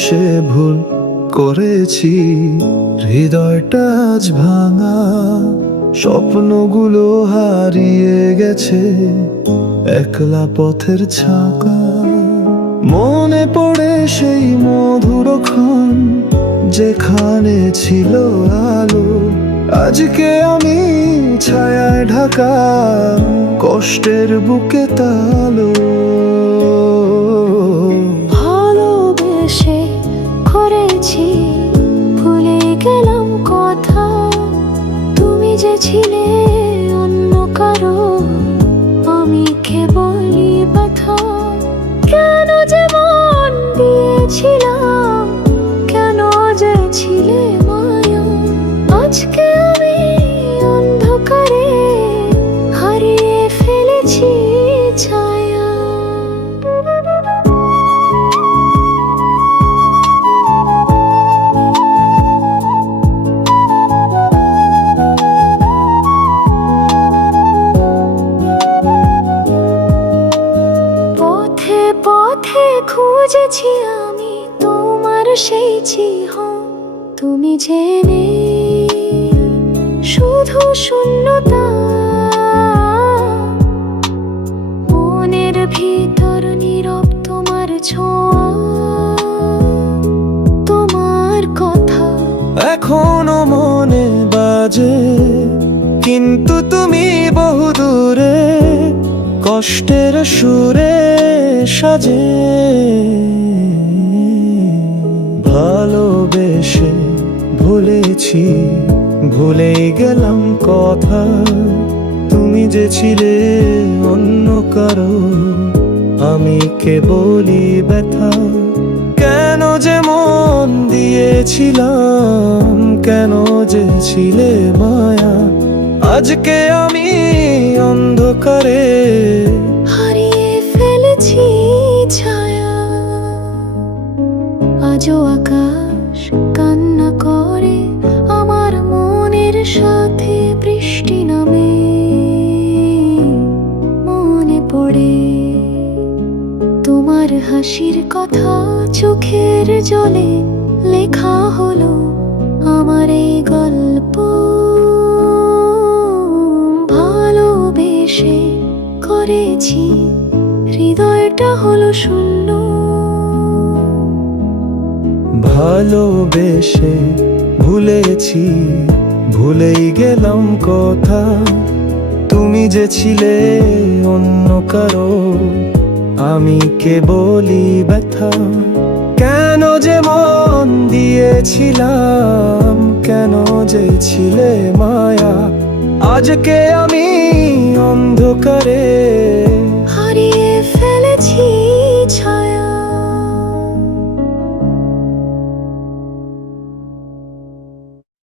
বেশে ভুল করেছি। হৃদয়টা আজ ভাঙা। স্বপ্নগুলো হারিয়ে গেছে। একলা পথের ছাকা। মনে পড়ে সেই মধুর ক্ষণ যেখানে ছিল আলো। আজকে আমি ছায়ায় ঢাকা, কষ্টের বুকে তালো। করেছি ভুলে গেলাম কথা। তুমি যে ছিলে অন্য কারও আমি কেবলই পথে খুঁজেছি আমি, তোমার সেই চিহ তুমি জেনে শুধু শূন্যতা। মনের ভিতর নীরব তোমার ছোঁয়া। তোমার কথা এখনও মনে বাজে, কিন্তু তুমি বহু দূরে কষ্টের সুরে সাজে, ভালোবেসে ভুলেছি ভুলে গেলাম কথা। তুমি যে ছিলে অন্য কারও, আমি কে বলি ব্যথা? কেন যে মন দিয়েছিলাম, কেন যে ছিলে মায়া? আজকে আমি অন্ধকারে তোমার হাসির কথা চোখের জলে লেখা হলো আমার এই গল্প। ভালোবেসে করেছি, হৃদয়টা হলো শূন্য। ভালোবেসে ভুলেছি, ভুলেই গেলাম কথা। তুমি যে ছিলে অন্য কারও আমি কে বলি ব্যথা? কেন যে মন দিয়েছিলাম? কেন যে ছিলে মায়া? আজকে আমি অন্ধকারে